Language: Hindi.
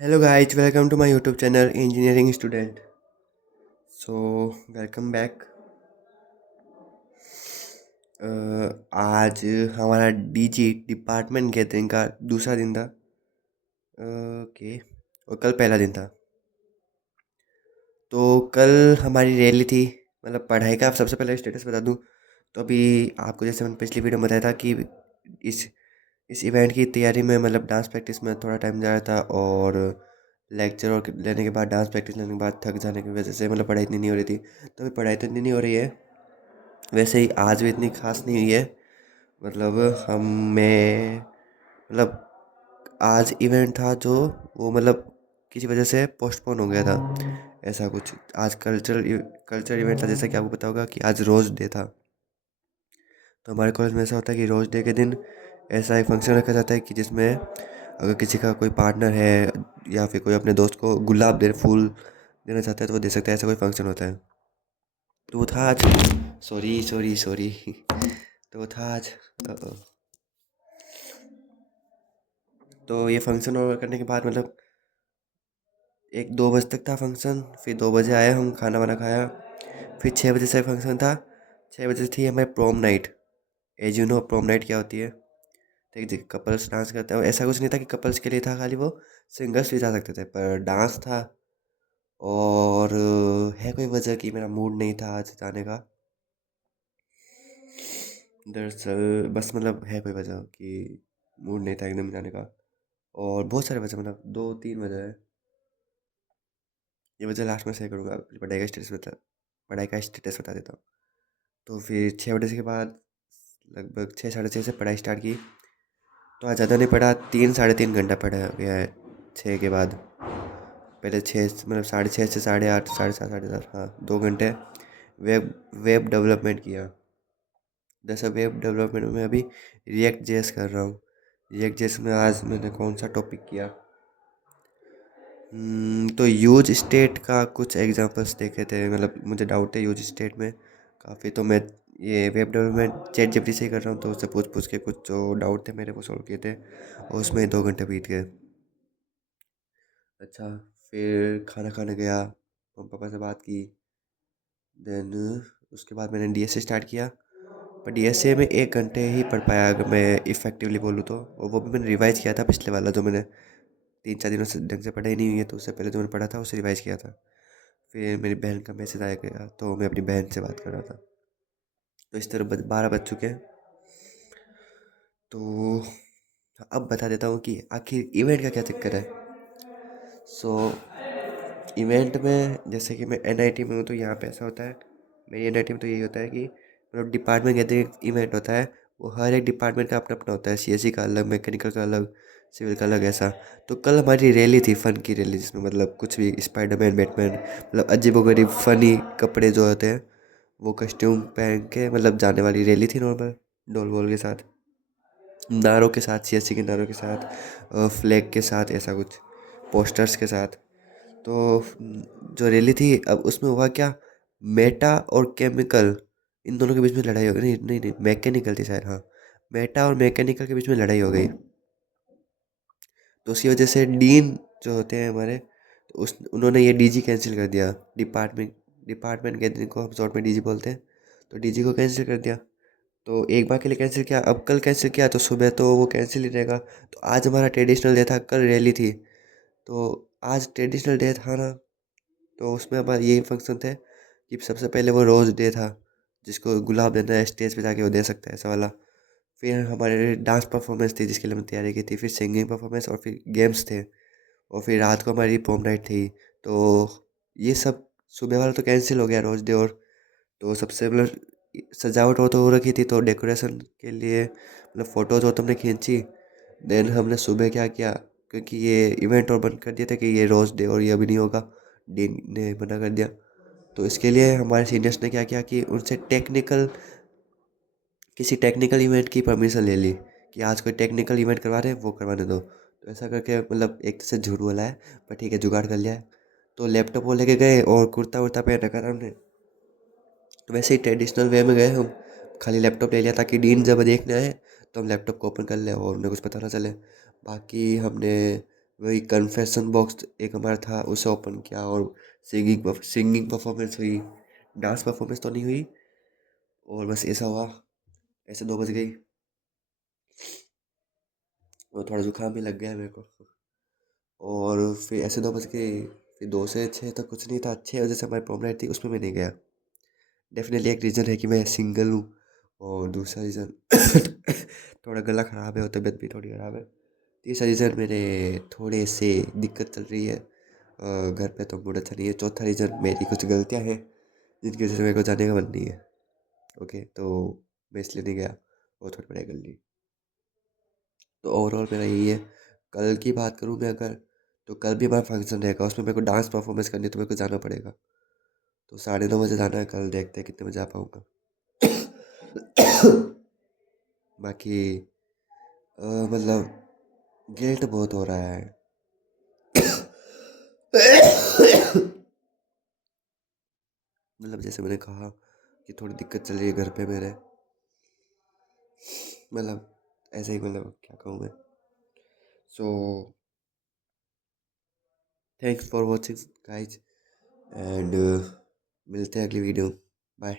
Hello guys, welcome to my YouTube channel Engineering Student. Welcome back. आज हमारा डीजी डिपार्टमेंट गैदरिंग का दूसरा दिन था। ओके। और कल पहला दिन था। तो कल हमारी रैली थी। मतलब पढ़ाई का सबसे पहले स्टेटस बता दूं तो अभी आपको जैसे मैंने पिछली वीडियो में बताया था कि इस इस इवेंट की तैयारी में मतलब डांस प्रैक्टिस में थोड़ा टाइम जा रहा था और लेक्चर और लेने के बाद डांस प्रैक्टिस लेने के बाद थक जाने की वजह से मतलब पढ़ाई इतनी नहीं हो रही थी। तो अभी पढ़ाई तो इतनी नहीं हो रही है। वैसे ही आज भी इतनी खास नहीं हुई है। मतलब हम मैं मतलब आज इवेंट था जो वो मतलब किसी वजह से पोस्टपोन हो गया था। ऐसा कुछ आज कल्चरल इवेंट था, जैसा कि आपको पता होगा कि आज रोज़ डे था। तो हमारे कॉलेज में ऐसा होता है कि रोज़ डे के दिन ऐसा एक फंक्शन रखा जाता है कि जिसमें अगर किसी का कोई पार्टनर है या फिर कोई अपने दोस्त को गुलाब दे फूल देना चाहता है तो वो दे सकता है। ऐसा कोई फंक्शन होता है। तो वो था आज। Sorry sorry sorry. तो वो था आज। अ, अ। तो ये फंक्शन और करने के बाद मतलब 1-2 बजे तक था फंक्शन। फिर 2 बजे आए, हम खाना वाना खाया। फिर 6 बजे से फंक्शन था। 6 बजे थी हमारी prom night. As you know prom night क्या होती है। ठीक है, कपल्स डांस करते हैं। ऐसा कुछ नहीं था कि कपल्स के लिए था खाली, वो सिंगल्स भी जा सकते थे, पर डांस था। और है कोई वजह कि मेरा मूड नहीं था आज जाने का। दरअसल बस मतलब है कोई वजह कि मूड नहीं था एकदम जाने का। और बहुत सारे वजह, मतलब 2-3 वजह है। ये वजह लास्ट में शेयर करूँगा। पढ़ाई का स्टेटस बता देता हूँ। तो फिर 6 बजे के बाद लगभग 6 साढ़े 6 से पढ़ाई स्टार्ट की। तो आज ज़्यादा नहीं पढ़ा, 3-3.5 घंटा पढ़ा गया है 6 के बाद। पहले 6 मतलब 6:30 से 8:30, 7:30, 7:30, हाँ 2 घंटे वेब वेब डेवलपमेंट किया। जैसा वेब डेवलपमेंट में अभी रिएक्ट जेएस कर रहा हूँ। रिएक्ट जेएस में आज मैंने कौन सा टॉपिक किया। तो यूज स्टेट का कुछ एग्जांपल्स देखे थे। मतलब मुझे डाउट है यूज स्टेट में काफ़ी। तो मैं ये वेब डेवलपमेंट चैट जीपीटी से ही कर रहा हूँ, तो उससे पूछ पूछ के कुछ जो डाउट थे मेरे वो सॉल्व किए थे। और उसमें 2 घंटे बीत गए। अच्छा। फिर खाना खाने गया, मम्मी पापा से बात की। देन उसके बाद मैंने डीएसए स्टार्ट किया। पर डीएसए में 1 घंटे ही पढ़ पाया अगर मैं इफ़ेक्टिवली बोलूँ तो। और वो भी मैंने रिवाइज़ किया था पिछले वाला, जो मैंने 3-4 दिनों से ढंग से पढ़ा ही नहीं हुई है। तो उससे पहले जो मैंने पढ़ा था उसे रिवाइज़ किया था। फिर मेरी बहन का मैसेज आया गया तो मैं अपनी बहन से बात कर रहा था। तो इस तरह 12 बज चुके हैं। तो अब बता देता हूँ कि आखिर इवेंट का क्या चक्कर है। सो इवेंट में जैसे कि मैं एनआईटी में हूँ तो यहाँ पे ऐसा होता है। मेरी एनआईटी में तो यही होता है कि मतलब डिपार्टमेंट गैदरिंग इवेंट होता है। वो हर एक डिपार्टमेंट का अपना अपना होता है। सीएससी का अलग, मैकेनिकल का अलग, सिविल का अलग, ऐसा। तो कल हमारी रैली थी, फन की रैली, जिसमें मतलब कुछ भी स्पाइडरमैन, बैटमैन, मतलब अजीबोगरीब फनी कपड़े जो होते हैं वो कस्ट्यूम पहन के मतलब जाने वाली रैली थी। नॉर्मल डोल वोल के साथ, नारों के साथ, सीएससी के नारों के साथ, फ्लैग के साथ, ऐसा कुछ पोस्टर्स के साथ। तो जो रैली थी अब उसमें हुआ क्या, मेटा और केमिकल, इन दोनों के बीच में लड़ाई हो गई। नहीं नहीं नहीं, मैकेनिकल थी शायद, हाँ। मेटा और मैकेनिकल के बीच में लड़ाई हो गई। तो उसकी वजह से डीन जो होते हैं हमारे, तो उस उन्होंने ये डीजी कैंसिल कर दिया। डिपार्टमेंट गैदरिंग को हम शॉर्ट में डीजी बोलते हैं। तो डीजी को कैंसिल कर दिया। तो एक बार के लिए कैंसिल किया, अब कल कैंसिल किया तो सुबह तो वो कैंसिल ही रहेगा। तो आज हमारा ट्रेडिशनल डे था, कल रैली थी। तो आज ट्रेडिशनल डे था ना, तो उसमें हमारे यही फंक्शन थे कि सबसे पहले वो रोज़ डे था, जिसको गुलाब देना है स्टेज पे जाके वो दे सकता है, ऐसा वाला। फिर हमारे डांस परफॉर्मेंस थी जिसके लिए हमने तैयारी की थी। फिर सिंगिंग परफॉर्मेंस और फिर गेम्स थे। और फिर रात को हमारी प्रोम नाइट थी। तो ये सब सुबह वाला तो कैंसिल हो गया, रोज़ डे। और तो सबसे मतलब सजावट वो तो हो रखी थी, तो डेकोरेशन के लिए मतलब फ़ोटोज़ वो तो हमने खींची। देन हमने सुबह क्या किया, क्योंकि ये इवेंट और बंद कर दिया था कि ये रोज़ डे और ये अभी नहीं होगा, डीन ने मना कर दिया। तो इसके लिए हमारे सीनियर्स ने क्या किया कि उनसे किसी टेक्निकल इवेंट की परमिशन ले ली कि आज कोई टेक्निकल इवेंट करवा रहे हैं, वो करवाने दो। तो ऐसा करके मतलब एक तरह से झूठ बोला है, पर ठीक है, जुगाड़ कर लिया है। तो लैपटॉप वो लेके गए और कुर्ता वुर्ता पहन रखा था हमने। तो वैसे ही ट्रेडिशनल वे में गए हम। खाली लैपटॉप ले लिया ताकि डीन जब देखने आए तो हम लैपटॉप को ओपन कर लें और उन्हें कुछ पता ना चले। बाकी हमने वही कन्फेशन बॉक्स एक हमारा था, उसे ओपन किया, और सिंगिंग परफॉर्मेंस हुई। डांस परफॉर्मेंस तो नहीं हुई। और बस ऐसा हुआ, ऐसे 2 बज गई, और थोड़ा जुकाम भी लग गया मेरे को। और फिर ऐसे 2 बज गए। फिर 2 से 6 तक कुछ नहीं था। 6 बजे से हमारी प्रोम नाइट थी, उसमें मैं नहीं गया। डेफिनेटली एक रीज़न है कि मैं सिंगल हूँ, और दूसरा रीज़न थोड़ा गला ख़राब है और तबीयत भी थोड़ी ख़राब है। तीसरा रीज़न मेरे थोड़े से दिक्कत चल रही है घर पे, तो मूड अच्छा नहीं है। चौथा रीज़न मेरी कुछ गलतियाँ हैं जिनकी वजह से मेरे को जाने का मन नहीं है। ओके, तो मैं इसलिए नहीं गया और थोड़ी पढ़ाई कर ली। तो ओवरऑल मेरा यही है। कल की बात करूँ मैं अगर, तो कल भी हमारा फंक्शन रहेगा, उसमें मेरे को डांस परफॉर्मेंस करनी है, तो मेरे को जाना पड़ेगा। तो 9:30 बजे जाना है कल, देखते हैं कितने बजे आ पाऊँगा। बाकी मतलब गिल्ट बहुत हो रहा है। मतलब जैसे मैंने कहा कि थोड़ी दिक्कत चल रही है घर पे मेरे, मतलब ऐसे ही, मतलब क्या कहूँ मैं। So thanks for watching guys, and मिलते हैं अगली वीडियो। बाय।